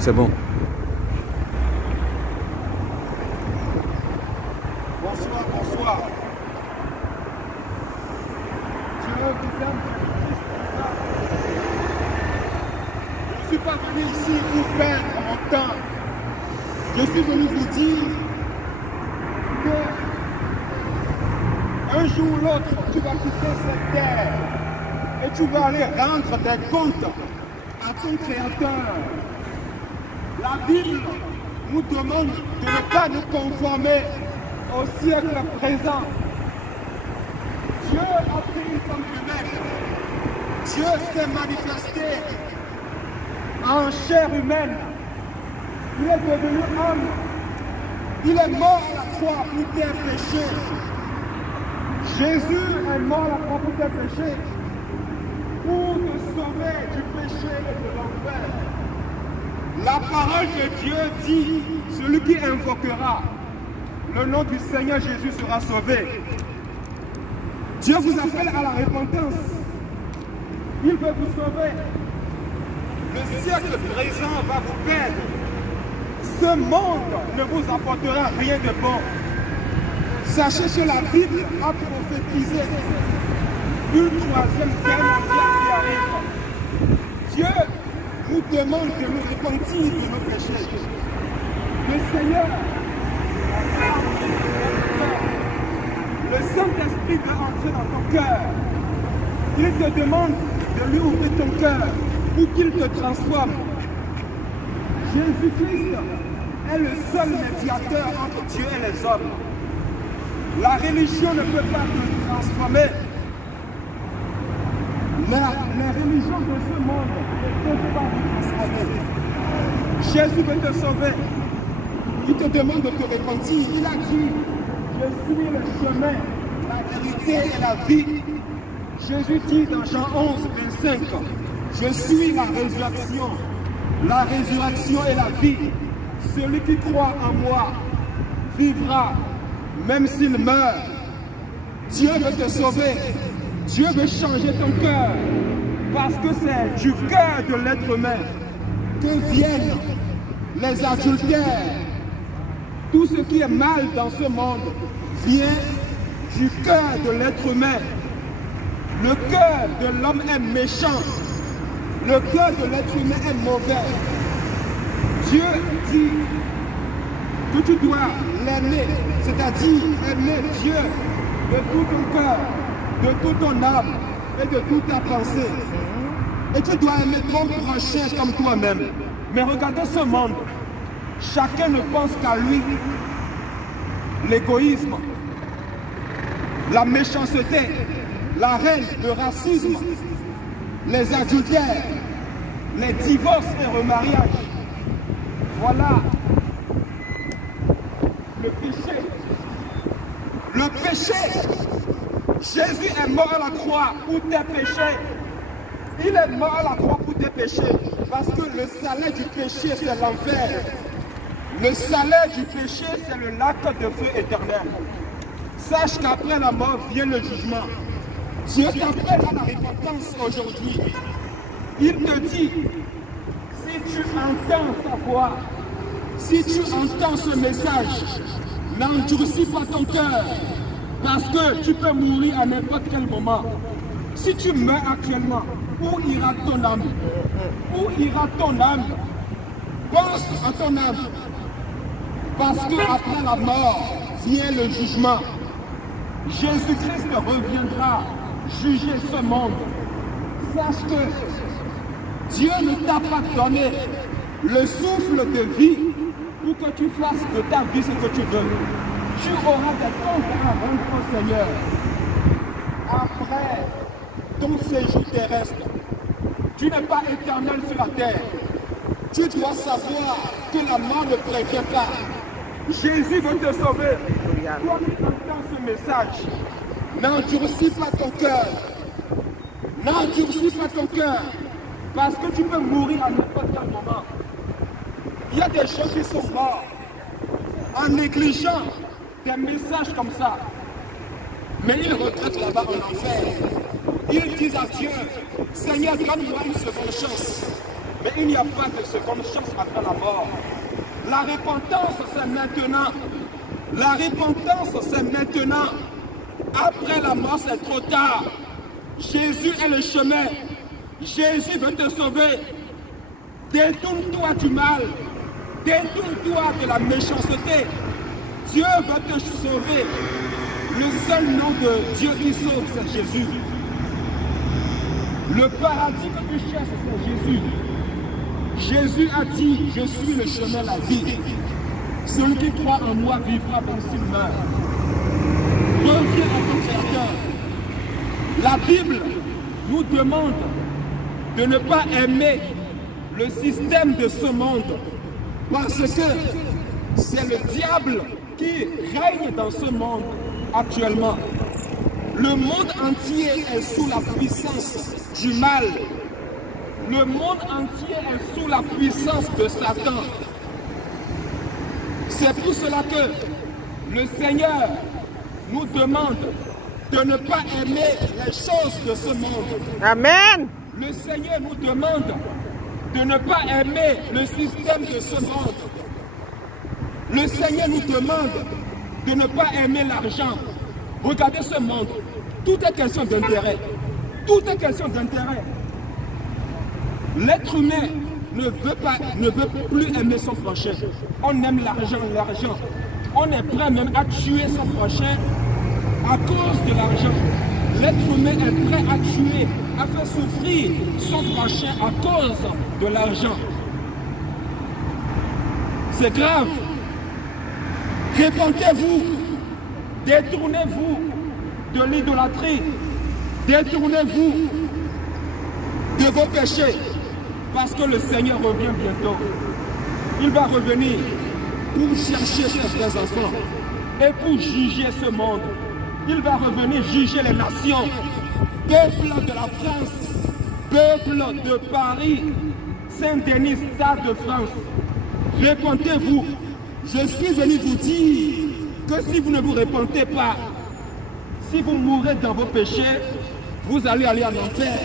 C'est bon. Bonsoir, bonsoir. Dieu vous aime. Je ne suis pas venu ici pour perdre mon temps. Je suis venu vous dire que un jour ou l'autre, tu vas quitter cette terre et tu vas aller rendre des comptes à ton Créateur. La Bible nous demande de ne pas nous conformer au siècle présent. Dieu a pris une forme humaine. Dieu s'est manifesté en chair humaine. Il est devenu homme. Il est mort à la croix pour tes péchés. Jésus est mort à la croix pour tes péchés, pour te sauver du péché et de l'enfer. La parole de Dieu dit, celui qui invoquera le nom du Seigneur Jésus sera sauvé. Dieu vous appelle à la repentance. Il veut vous sauver. Le siècle présent va vous perdre. Ce monde ne vous apportera rien de bon. Sachez que la Bible a prophétisé une troisième guerre mondiale qui arrive. Dieu nous demande de nous repentir de nos péchés. Le Seigneur, le Saint-Esprit veut entrer dans ton cœur. Il te demande de lui ouvrir ton cœur pour qu'il te transforme. Jésus-Christ est le seul médiateur entre Dieu et les hommes. La religion ne peut pas te transformer. Les religions de ce monde ne peuvent pas te transformer. Jésus veut te sauver. Il te demande de te repentir. Il a dit, je suis le chemin, la vérité et la vie. Jésus dit dans Jean 11, 25, je suis la résurrection et la vie. Celui qui croit en moi vivra, même s'il meurt. Dieu veut te sauver. Dieu veut changer ton cœur. Parce que c'est du cœur de l'être humain que viennent les adultères. Tout ce qui est mal dans ce monde vient du cœur de l'être humain. Le cœur de l'homme est méchant. Le cœur de l'être humain est mauvais. Dieu dit que tu dois l'aimer, c'est-à-dire aimer Dieu de tout ton cœur, de toute ton âme et de toute ta pensée. Et tu dois aimer ton prochain comme toi-même. Mais regardez ce monde. Chacun ne pense qu'à lui. L'égoïsme, la méchanceté, la haine, le racisme, les adultères, les divorces et remariages. Voilà le péché. Le péché. Jésus est mort à la croix pour tes péchés. Il est mort à la croix pour tes péchés. Parce que le salaire du péché, c'est l'enfer. Le salaire du péché, c'est le lac de feu éternel. Sache qu'après la mort vient le jugement. Dieu t'appelle à la repentance aujourd'hui. Il te dit, si tu entends sa voix, si tu entends ce message, n'endurcis pas ton cœur, parce que tu peux mourir à n'importe quel moment. Si tu meurs actuellement, où ira ton âme? Où ira ton âme? Pense à ton âme. Parce qu'après la mort vient le jugement. Jésus-Christ reviendra juger ce monde. Sache que Dieu ne t'a pas donné le souffle de vie pour que tu fasses de ta vie ce que tu veux. Tu auras des comptes à rendre au Seigneur. Après ton séjour terrestre, tu n'es pas éternel sur la terre. Tu dois savoir que la mort ne prévient pas. Jésus veut te sauver. Toi qui entends ce message, n'endurcis pas ton cœur. N'endurcis pas ton cœur. Parce que tu peux mourir à n'importe quel moment. Il y a des gens qui sont morts en négligeant des messages comme ça. Mais ils retraitent là-bas en enfer. Ils disent à Dieu, Seigneur, donne-moi une seconde chance. Mais Et il n'y a pas de seconde chance après la mort. La repentance, c'est maintenant. La repentance, c'est maintenant. Après la mort, c'est trop tard. Jésus est le chemin. Jésus veut te sauver. Détourne-toi du mal. Détourne-toi de la méchanceté. Dieu veut te sauver. Le seul nom de Dieu qui sauve, c'est Jésus. Le paradis que tu cherches, c'est Jésus. Jésus a dit, je suis le chemin, la vie. Celui qui croit en moi vivra même s'il meurt. Reviens à ton Créateur. La Bible nous demande de ne pas aimer le système de ce monde parce que c'est le diable qui règne dans ce monde actuellement. Le monde entier est sous la puissance du mal. Le monde entier est sous la puissance de Satan. C'est pour cela que le Seigneur nous demande de ne pas aimer les choses de ce monde. Amen. Le Seigneur nous demande de ne pas aimer le système de ce monde. Le Seigneur nous demande de ne pas aimer l'argent. Regardez ce monde. Tout est question d'intérêt. Tout est question d'intérêt. L'être humain ne veut plus aimer son prochain. On aime l'argent, l'argent. On est prêt même à tuer son prochain à cause de l'argent. L'être humain est prêt à tuer, à faire souffrir son prochain à cause de l'argent. C'est grave. Répentez-vous. Détournez-vous de l'idolâtrie. Détournez-vous de vos péchés. Parce que le Seigneur revient bientôt. Il va revenir pour chercher ses frères enfants et pour juger ce monde. Il va revenir juger les nations. Peuple de la France, peuple de Paris, Saint-Denis, Stade de France. Répentez-vous. Je suis venu vous dire que si vous ne vous répentez pas, si vous mourrez dans vos péchés, vous allez aller en enfer.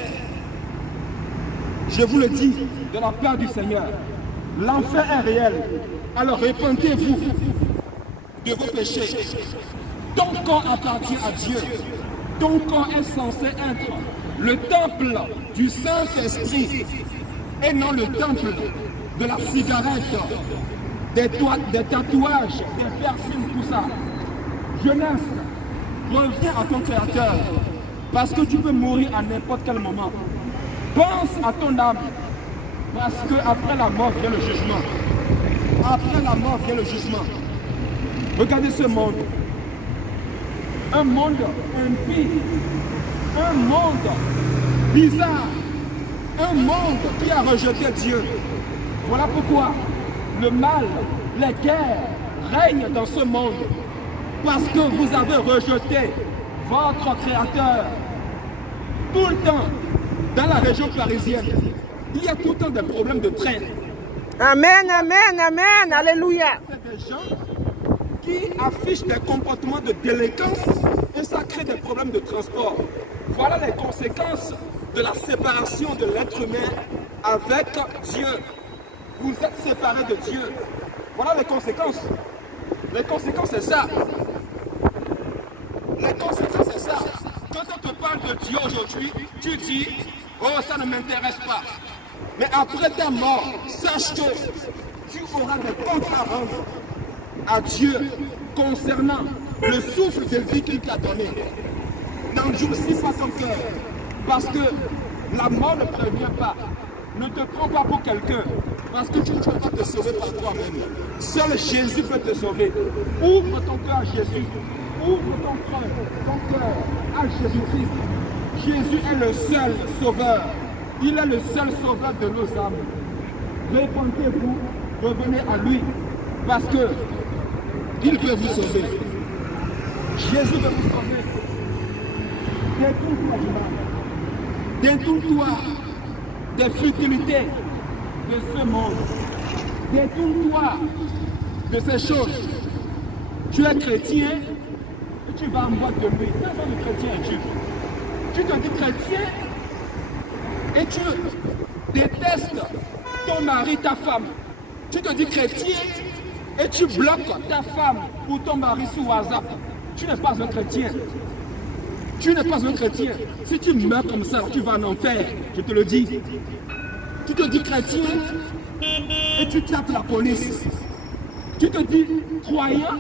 Je vous le dis de la part du Seigneur. L'enfer est réel. Alors répentez-vous de vos péchés. Ton corps appartient à Dieu. Ton corps est censé être le temple du Saint-Esprit et non le temple de la cigarette, des tatouages, des piercings, tout ça. Jeunesse, reviens à ton Créateur parce que tu peux mourir à n'importe quel moment. Pense à ton âme parce qu'après la mort vient le jugement. Après la mort vient le jugement. Regardez ce monde. Un monde impie, un monde bizarre, un monde qui a rejeté Dieu. Voilà pourquoi le mal, les guerres règnent dans ce monde. Parce que vous avez rejeté votre Créateur. Tout le temps, dans la région parisienne, il y a tout le temps des problèmes de train. Amen, amen, amen, alléluia. C'est des gens qui affichent des comportements de délinquance et ça crée des problèmes de transport. Voilà les conséquences de la séparation de l'être humain avec Dieu. Vous êtes séparés de Dieu. Voilà les conséquences. Les conséquences, c'est ça. Les conséquences, c'est ça. Quand on te parle de Dieu aujourd'hui, tu dis, oh, ça ne m'intéresse pas. Mais après ta mort, sache que tu auras des comptes à rendre à Dieu concernant le souffle de vie qu'il t'a donné. N'endurcis pas ton cœur, parce que la mort ne prévient pas. Ne te prends pas pour quelqu'un, parce que tu ne peux pas te sauver par toi-même. Seul Jésus peut te sauver. Ouvre ton cœur à Jésus. Ouvre ton cœur à Jésus-Christ. Jésus est le seul sauveur. Il est le seul sauveur de nos âmes. Répentez-vous, revenez à lui, parce que il peut vous sauver. Jésus veut vous sauver. Détourne-toi du mal. Détourne-toi des futilités de ce monde. Détourne-toi de ces choses. Tu es chrétien et tu vas en boîte de nuit. Quel genre de chrétien es-tu? Tu te dis chrétien et tu détestes ton mari, ta femme. Tu te dis chrétien et tu bloques ta femme ou ton mari sur WhatsApp. Tu n'es pas un chrétien. Tu n'es pas un chrétien. Si tu meurs comme ça, tu vas en enfer. Je te le dis. Tu te dis chrétien et tu tapes la police. Tu te dis croyant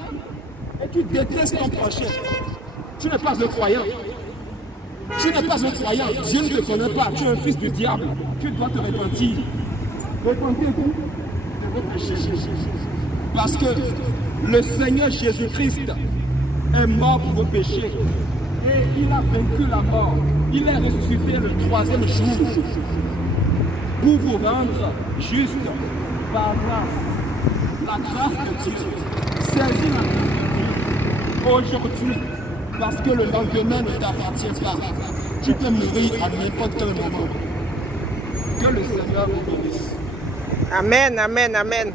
et tu détestes ton prochain. Tu n'es pas un croyant. Tu n'es pas un croyant. Dieu ne te connaît pas. Tu es un fils du diable. Tu dois te repentir. Repentez-vous de vos péchés. Parce que le Seigneur Jésus-Christ est mort pour vos péchés. Et il a vaincu la mort. Il est ressuscité le 3e jour pour vous rendre juste par grâce. La grâce de Dieu. Saisis la grâce de Dieu aujourd'hui. Parce que le lendemain ne t'appartient pas. Tu peux mourir à n'importe quel moment. Que le Seigneur vous bénisse. Amen, amen, amen.